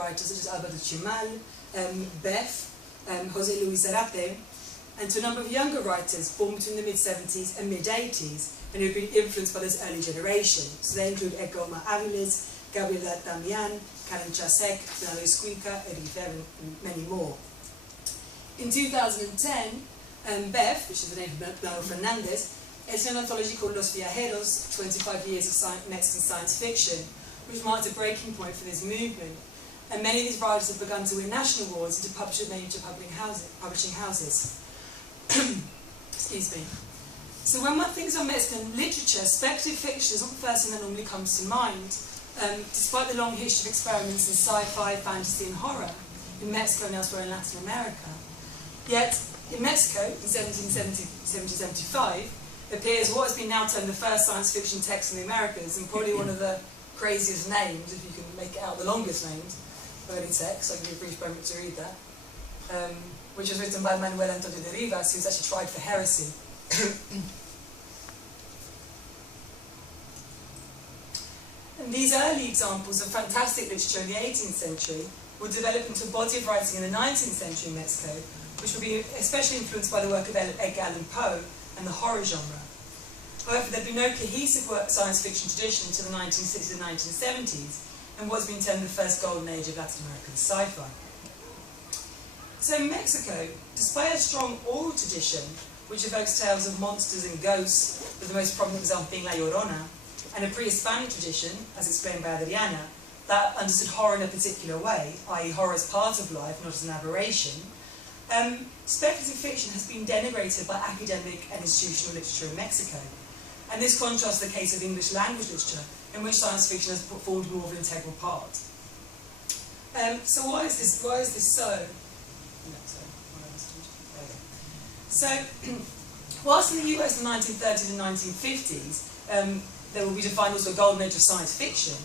writers such as Alberto Chimal, Beth, Jose Luis Zarate, and to a number of younger writers born between the mid-70s and mid-80s, and who've been influenced by this early generation. So they include Edgar Omar Aviles, Gabriela Damian, Karen Chasek, Fernando Escuilca, Edith, and many more. In 2010, Bev, which is the name of Bernardo Fernandez, edited an anthology called Los Viajeros, 25 Years of Mexican Science Fiction, which marked a breaking point for this movement. And many of these writers have begun to win national awards and to publish at major publishing houses. Excuse me. So when one thinks of Mexican literature, speculative fiction is not the first thing that normally comes to mind. Despite the long history of experiments in sci-fi, fantasy and horror in Mexico and elsewhere in Latin America. Yet, in Mexico, in 1775, appears what has been now termed the first science fiction text in the Americas, and probably one of the craziest names, if you can make it out, the longest names, early text. I'll give you a brief moment to read that. Which was written by Manuel Antonio de Rivas, who was actually tried for heresy. And these early examples of fantastic literature in the 18th century would develop into a body of writing in the 19th century in Mexico, which would be especially influenced by the work of Edgar Allan Poe and the horror genre. However, there'd be no cohesive science fiction tradition until the 1960s and 1970s, and what's been termed the first golden age of Latin American sci-fi. So in Mexico, despite a strong oral tradition, which evokes tales of monsters and ghosts, with the most prominent example being La Llorona, and a pre-Hispanic tradition, as explained by Adriana, that understood horror in a particular way, i.e. horror as part of life, not as an aberration, speculative fiction has been denigrated by academic and institutional literature in Mexico. And this contrasts the case of English language literature, in which science fiction has formed more of an integral part. So why is this so? So, whilst in the US in the 1930s and 1950s, there will be defined also a golden age of science fiction,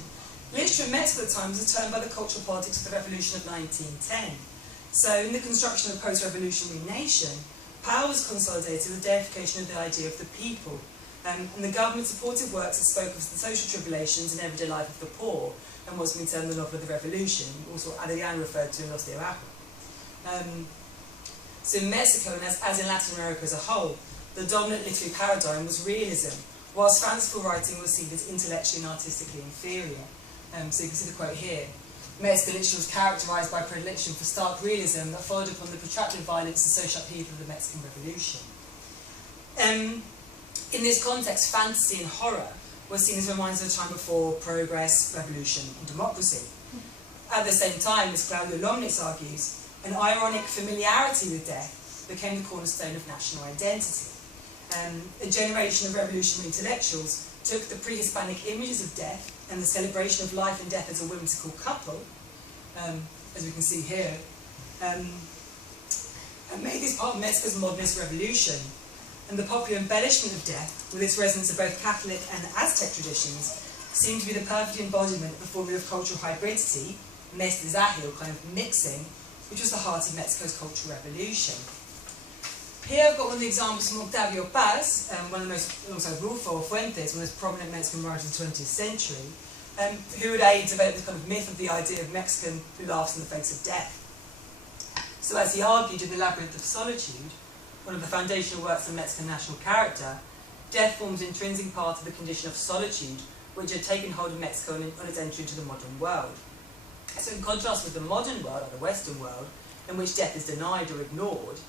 literature in Mexico at the time was determined by the cultural politics of the revolution of 1910. So, in the construction of a post-revolutionary nation, power was consolidated with the deification of the idea of the people. And the government supported works that spoke of the social tribulations and everyday life of the poor, and what's been termed the novel of the revolution, also Adriana referred to in Los de Abajo. So in Mexico, and as in Latin America as a whole, the dominant literary paradigm was realism, whilst fanciful writing was seen as intellectually and artistically inferior. So you can see the quote here. Mexican literature was characterised by predilection for stark realism that followed upon the protracted violence and social upheaval of the Mexican Revolution. In this context, fantasy and horror were seen as reminders of a time before progress, revolution and democracy. At the same time, as Claudio Lomnitz argues, an ironic familiarity with death became the cornerstone of national identity. A generation of revolutionary intellectuals took the pre-Hispanic images of death and the celebration of life and death as a whimsical couple, as we can see here, and made this part of Mexico's modernist revolution. And the popular embellishment of death, with its resonance of both Catholic and Aztec traditions, seemed to be the perfect embodiment of the formula of cultural hybridity, mestizaje, or kind of mixing, which was the heart of Mexico's cultural revolution. Here I've got one of the examples from Octavio Paz, one of the most, alongside Rulfo Fuentes, one of the most prominent Mexican writers of the 20th century, who had developed this kind of myth of the idea of Mexican who laughs in the face of death. So as he argued in The Labyrinth of Solitude, one of the foundational works of Mexican national character, death forms an intrinsic part of the condition of solitude, which had taken hold of Mexico on its entry into the modern world. So in contrast with the modern world, or the Western world, in which death is denied or ignored,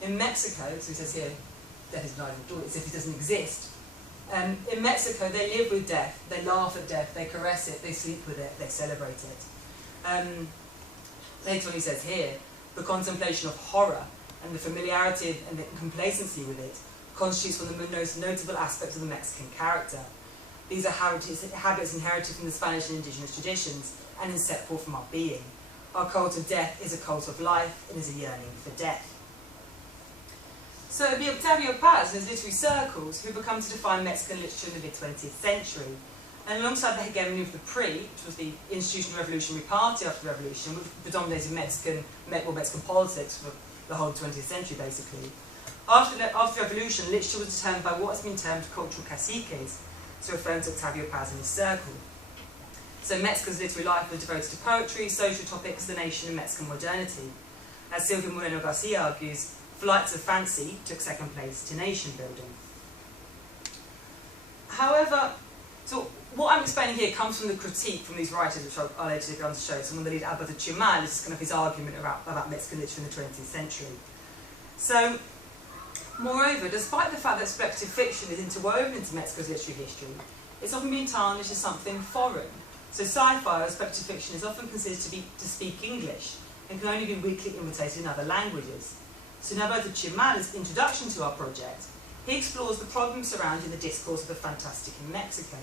in Mexico, so he says here, death is denied or ignored, as if it doesn't exist. In Mexico, they live with death, they laugh at death, they caress it, they sleep with it, they celebrate it. Later on he says here, the contemplation of horror and the familiarity and the complacency with it constitutes one of the most notable aspects of the Mexican character. These are habits inherited from the Spanish and indigenous traditions and inseparable from our being. Our cult of death is a cult of life and is a yearning for death. So it would be Octavio Paz and his literary circles who become to define Mexican literature in the mid-20th century. And alongside the hegemony of the PRI, which was the Institutional Revolutionary Party after the Revolution, which predominated Mexican politics for the whole 20th century, basically. After the Revolution, literature was determined by what has been termed cultural caciques, so referring to Octavio Paz and his circle. So Mexico's literary life was devoted to poetry, social topics, the nation, and Mexican modernity. As Silvia Moreno Garcia argues, flights of fancy took second place to nation building. However, so what I'm explaining here comes from the critique from these writers, which I'll later go on to show. So one of the lead, Alberto Chimal, is kind of his argument about Mexican literature in the 20th century. So, moreover, despite the fact that speculative fiction is interwoven into Mexico's literary history, it's often been tarnished as something foreign. So sci-fi or speculative fiction is often considered to speak English and can only be weakly imitated in other languages. So in Alberto Chimal's introduction to our project, he explores the problems surrounding the discourse of the fantastic in Mexico,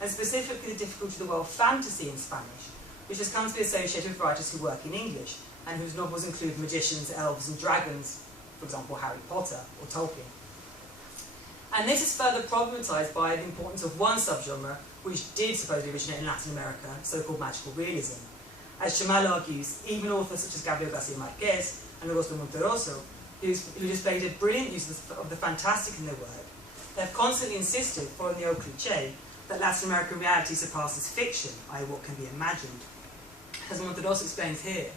and specifically the difficulty of the word fantasy in Spanish, which has come to be associated with writers who work in English, and whose novels include magicians, elves and dragons, for example Harry Potter or Tolkien. And this is further problematized by the importance of one subgenre, which did supposedly originate in Latin America, so-called magical realism. As Chimal argues, even authors such as Gabriel Garcia Marquez and Augusto Monterroso, who displayed a brilliant use of the fantastic in their work, they have constantly insisted, following the old cliché, that Latin American reality surpasses fiction, i.e. what can be imagined. As Monterroso explains here,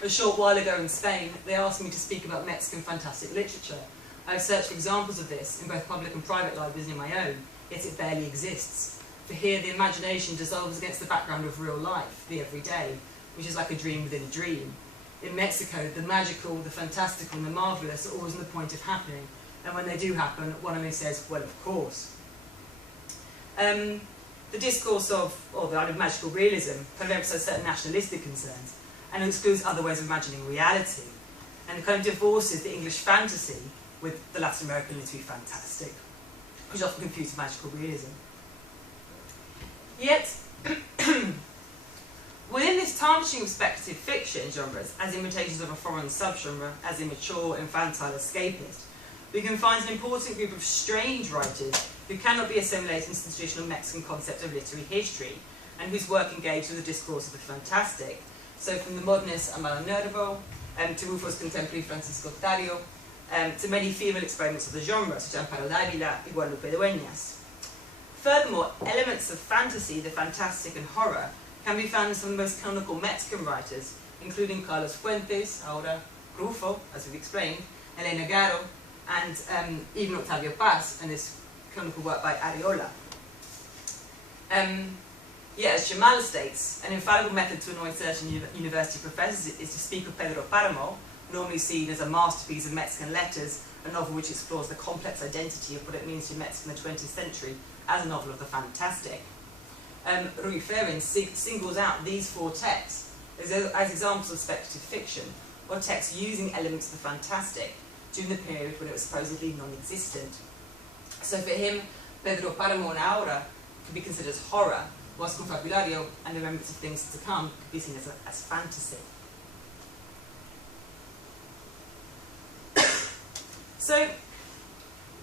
a short while ago in Spain, they asked me to speak about Mexican fantastic literature. I have searched for examples of this in both public and private libraries and in my own, yet it barely exists. For here, the imagination dissolves against the background of real life, the everyday, which is like a dream within a dream. In Mexico, the magical, the fantastical, and the marvellous are always on the point of happening, and when they do happen, one only says, well, of course. The discourse of, or the kind of magical realism, kind of emphasises certain nationalistic concerns, and excludes other ways of imagining reality, and it kind of divorces the English fantasy with the Latin American literary fantastic, which often confused magical realism. Yet, within this tarnishing of speculative fiction genres as imitations of a foreign subgenre, as immature, infantile, escapist, we can find an important group of strange writers who cannot be assimilated into the traditional Mexican concept of literary history, and whose work engages with the discourse of the fantastic. So from the modernist Amado Nervo, to Ruffo's contemporary Francisco Tario, to many female experiments of the genre, such as Amparo Dávila and Guadalupe Dueñas. Furthermore, elements of fantasy, the fantastic and horror can be found in some of the most canonical Mexican writers, including Carlos Fuentes, ahora Rufo, as we've explained, Elena Garro, and even Octavio Paz, and his canonical work by Ariola. As Chimal states, an infallible method to annoy certain university professors is to speak of Pedro Páramo, normally seen as a masterpiece of Mexican letters, a novel which explores the complex identity of what it means to be Mexican in the 20th century, as a novel of the fantastic. Ruy Ferrin singles out these four texts as examples of speculative fiction, or texts using elements of the fantastic during the period when it was supposedly non-existent. So for him, Pedro Páramo and Aura could be considered as horror, whilst Confabulario and the remembrance of things to come could be seen as fantasy. So,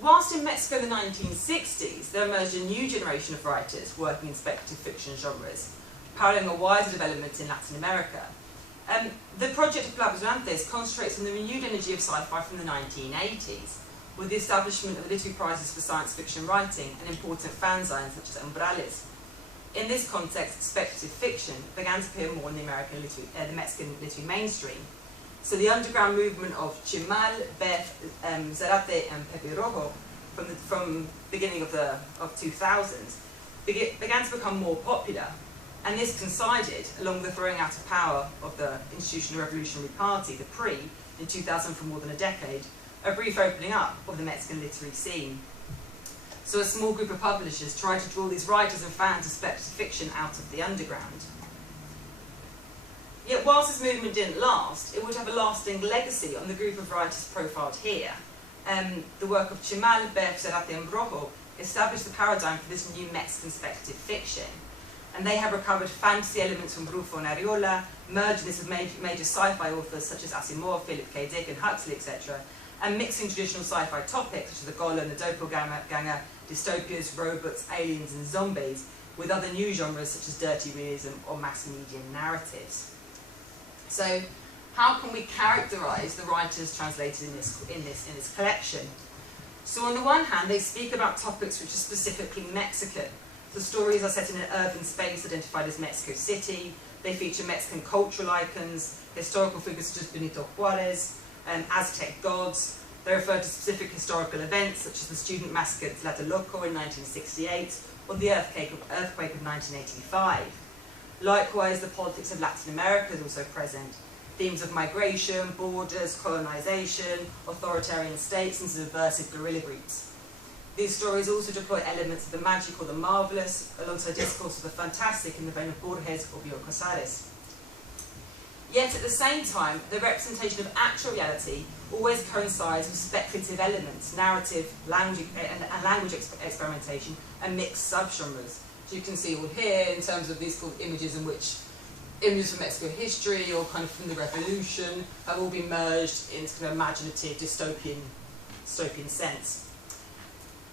whilst in Mexico in the 1960s, there emerged a new generation of writers working in speculative fiction genres, paralleling a wider development in Latin America. The project of Palabras Errantes concentrates on the renewed energy of sci-fi from the 1980s, with the establishment of the literary prizes for science fiction writing and important fanzines such as Umbrales. In this context, speculative fiction began to appear more in the Mexican literary mainstream. So the underground movement of Chimal, Beth, Zarate and Pepe Rojo from beginning of 2000s began to become more popular, and this coincided along with the throwing out of power of the Institutional Revolutionary Party, the PRI, in 2000 for more than a decade, a brief opening up of the Mexican literary scene. So a small group of publishers tried to draw these writers and fans of speculative fiction out of the underground. Yet whilst this movement didn't last, it would have a lasting legacy on the group of writers profiled here. The work of Chimal, Beth, Zarate and Rojo established the paradigm for this new Mexican speculative fiction. And they have recovered fantasy elements from Rufo and Ariola, merging this with major sci-fi authors such as Asimov, Philip K. Dick and Huxley, etc., and mixing traditional sci-fi topics such as the Golem, the doppelganger, dystopias, robots, aliens and zombies, with other new genres such as dirty realism or mass media narratives. So, how can we characterise the writers translated in this collection? So on the one hand, they speak about topics which are specifically Mexican, The stories are set in an urban space identified as Mexico City. They feature Mexican cultural icons, historical figures such as Benito Juarez, Aztec gods. They refer to specific historical events such as the student massacre at Tlatelolco in 1968 or the earthquake of 1985. Likewise, the politics of Latin America is also present. Themes of migration, borders, colonization, authoritarian states and subversive guerrilla groups. These stories also deploy elements of the magic or the marvellous, alongside discourse of the fantastic in the vein of Borges or Bioy Casares. Yet at the same time, the representation of actual reality always coincides with speculative elements, narrative, language experimentation, and mixed subgenres. So you can see all here in terms of these called images in which images from Mexican history or kind of from the revolution have all been merged in this kind of imaginative, dystopian sense.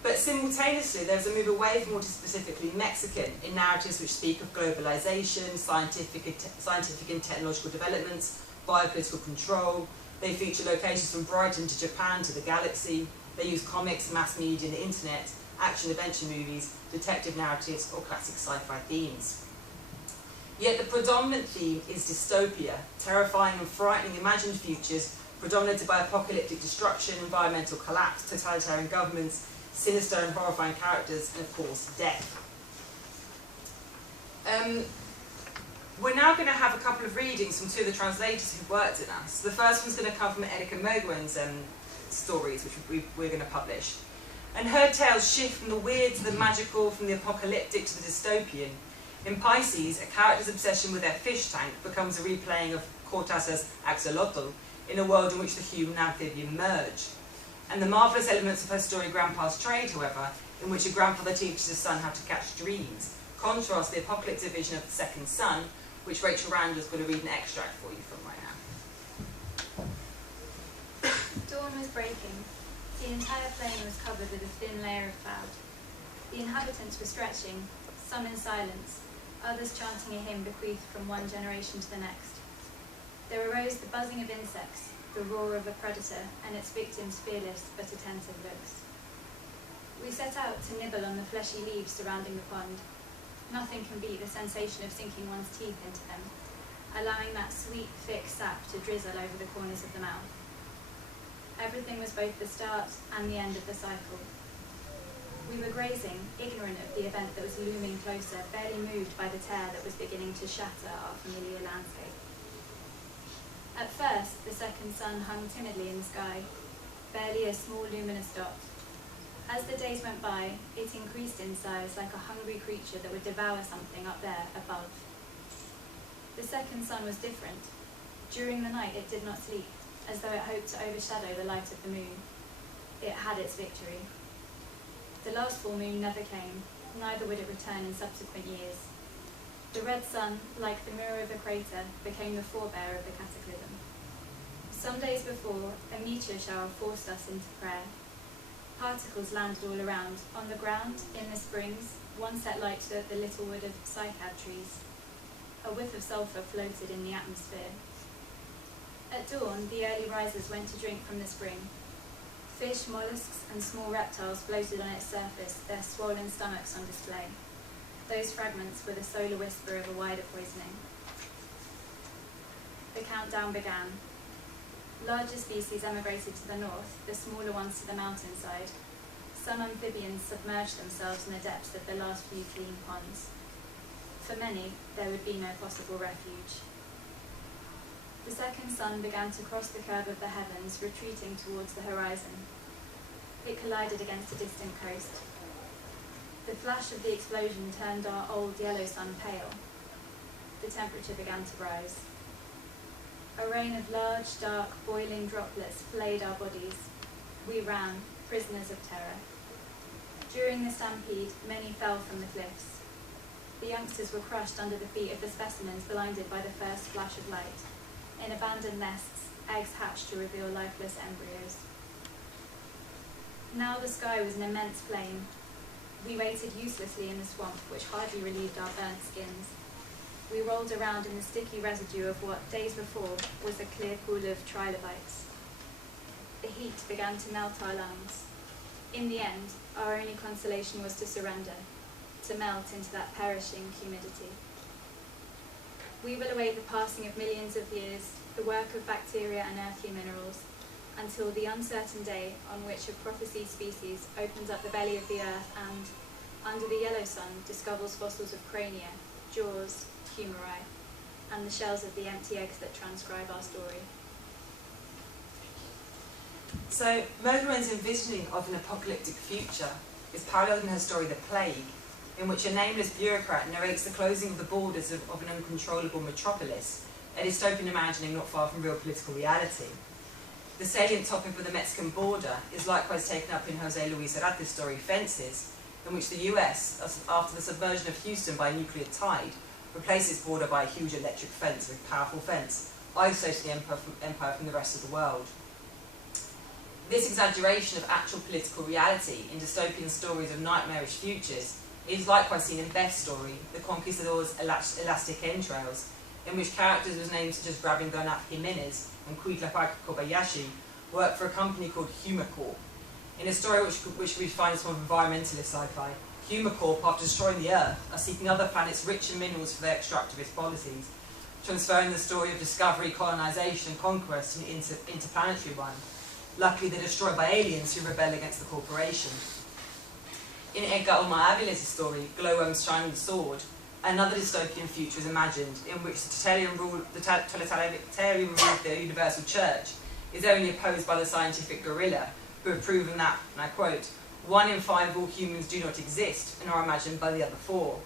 But simultaneously, there's a move away from what is specifically Mexican in narratives which speak of globalization, scientific and technological developments, biopolitical control. They feature locations from Brighton to Japan to the galaxy. They use comics, mass media, and the internet, action-adventure movies, detective narratives, or classic sci-fi themes. Yet the predominant theme is dystopia, terrifying and frightening imagined futures predominated by apocalyptic destruction, environmental collapse, totalitarian governments, sinister and horrifying characters, and of course, death. We're now going to have a couple of readings from two of the translators who've worked in us. The first one's going to come from Erika Mogwen's stories, which we're going to publish. And her tales shift from the weird to the magical, from the apocalyptic to the dystopian. In Pisces, a character's obsession with their fish tank becomes a replaying of Cortázar's Axolotl in a world in which the human and amphibian merge. And the marvellous elements of her story Grandpa's Trade, however, in which a grandfather teaches his son how to catch dreams, contrast the apocalyptic vision of the second son, which Rachel Randall's going to read an extract for you from right now. Dawn was breaking. The entire plain was covered with a thin layer of cloud. The inhabitants were stretching, some in silence, others chanting a hymn bequeathed from one generation to the next. There arose the buzzing of insects, the roar of a predator, and its victims' fearless but attentive looks. We set out to nibble on the fleshy leaves surrounding the pond. Nothing can beat the sensation of sinking one's teeth into them, allowing that sweet, thick sap to drizzle over the corners of the mouth. Everything was both the start and the end of the cycle. We were grazing, ignorant of the event that was looming closer, barely moved by the tear that was beginning to shatter our familiar landscape. At first, the second sun hung timidly in the sky, barely a small luminous dot. As the days went by, it increased in size like a hungry creature that would devour something up there above. The second sun was different. During the night, it did not sleep, as though it hoped to overshadow the light of the moon. It had its victory. The last full moon never came, neither would it return in subsequent years. The red sun, like the mirror of a crater, became the forebear of the cataclysm. Some days before, a meteor shower forced us into prayer. Particles landed all around, on the ground, in the springs, one set light to the little wood of cycad trees. A whiff of sulphur floated in the atmosphere. At dawn, the early risers went to drink from the spring. Fish, mollusks, and small reptiles floated on its surface, their swollen stomachs on display. Those fragments were the solar whisper of a wider poisoning. The countdown began. Larger species emigrated to the north, the smaller ones to the mountainside. Some amphibians submerged themselves in the depths of the last few clean ponds. For many, there would be no possible refuge. The second sun began to cross the curve of the heavens, retreating towards the horizon. It collided against a distant coast. The flash of the explosion turned our old yellow sun pale. The temperature began to rise. A rain of large, dark, boiling droplets flayed our bodies. We ran, prisoners of terror. During the stampede, many fell from the cliffs. The youngsters were crushed under the feet of the specimens blinded by the first flash of light. In abandoned nests, eggs hatched to reveal lifeless embryos. Now the sky was an immense plain. We waited uselessly in the swamp, which hardly relieved our burnt skins. We rolled around in the sticky residue of what, days before, was a clear pool of trilobites. The heat began to melt our lungs. In the end, our only consolation was to surrender, to melt into that perishing humidity. We will await the passing of millions of years, the work of bacteria and earthly minerals, until the uncertain day on which a prophesied species opens up the belly of the earth and, under the yellow sun, discovers fossils of crania, jaws, humeri, and the shells of the empty eggs that transcribe our story. So, Mogren's envisioning of an apocalyptic future is paralleled in her story The Plague, in which a nameless bureaucrat narrates the closing of the borders of an uncontrollable metropolis, a dystopian imagining not far from real political reality. The salient topic of the Mexican border is likewise taken up in Jose Luis Errantes' story Fences, in which the US, after the submersion of Houston by a nuclear tide, replaced its border by a huge electric fence, a powerful fence, isolating the empire from the rest of the world. This exaggeration of actual political reality in dystopian stories of nightmarish futures is likewise seen in Beth's story, The Conquistador's Elastic Entrails, in which characters with names such as Rabindranath Jimenez and Cuitlahuac Kobayashi work for a company called Humacorp. In a story which we find as one of environmentalist sci-fi, Humacorp, after destroying the Earth, are seeking other planets rich in minerals for their extractivist policies, transferring the story of discovery, colonisation and conquest to an interplanetary one. Luckily, they're destroyed by aliens who rebel against the corporation. In Edgar Omar Aviles' story, Glowworm's Shining Sword, another dystopian future is imagined in which the totalitarian rule of the universal church is only opposed by the scientific guerrilla, who have proven that, and I quote, 1 in 5 of all humans do not exist and are imagined by the other 4.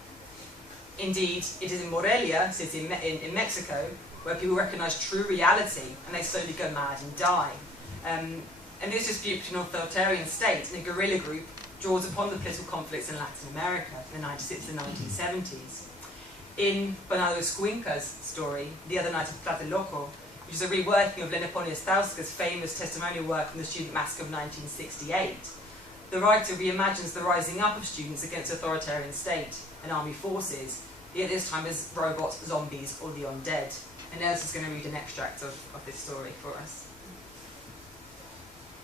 Indeed, it is in Morelia, city in Mexico, where people recognise true reality and they slowly go mad and die. And this dispute between an authoritarian state and a guerrilla group draws upon the political conflicts in Latin America in the 1970s. In Bernardo Escuinca's story, The Other Night of Tlatelolco, which is a reworking of Lena Poniatowska's famous testimonial work on the student massacre of 1968, the writer reimagines the rising up of students against authoritarian state and army forces, yet this time as robots, zombies, or the undead. And Elsa is going to read an extract of this story for us.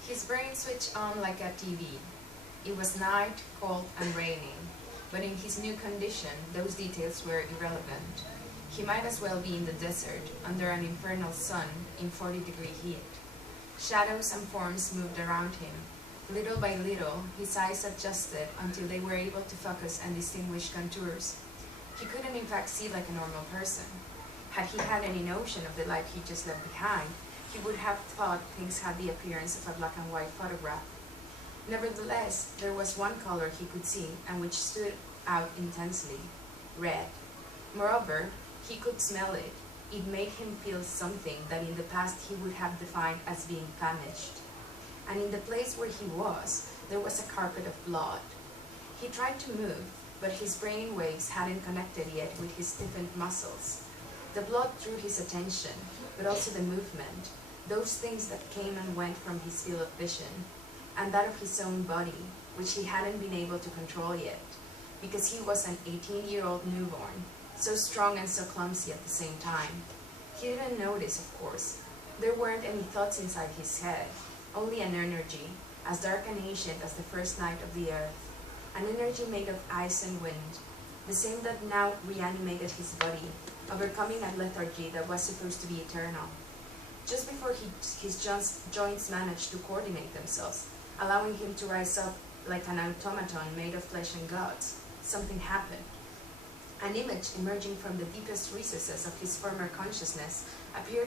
His brain switched on like a TV. It was night, cold and raining, but in his new condition, those details were irrelevant. He might as well be in the desert, under an infernal sun, in 40-degree heat. Shadows and forms moved around him. Little by little, his eyes adjusted until they were able to focus and distinguish contours. He couldn't in fact see like a normal person. Had he had any notion of the life he just left behind, he would have thought things had the appearance of a black and white photograph. Nevertheless, there was one color he could see, and which stood out intensely: red. Moreover, he could smell it. It made him feel something that in the past he would have defined as being famished. And in the place where he was, there was a carpet of blood. He tried to move, but his brain waves hadn't connected yet with his stiffened muscles. The blood drew his attention, but also the movement, those things that came and went from his field of vision, and that of his own body, which he hadn't been able to control yet, because he was an 18-year-old newborn, so strong and so clumsy at the same time. He didn't notice, of course. There weren't any thoughts inside his head, only an energy, as dark and ancient as the first night of the earth, an energy made of ice and wind, the same that now reanimated his body, overcoming a lethargy that was supposed to be eternal. Just before his joints managed to coordinate themselves, allowing him to rise up like an automaton made of flesh and guts, something happened. An image emerging from the deepest recesses of his former consciousness appeared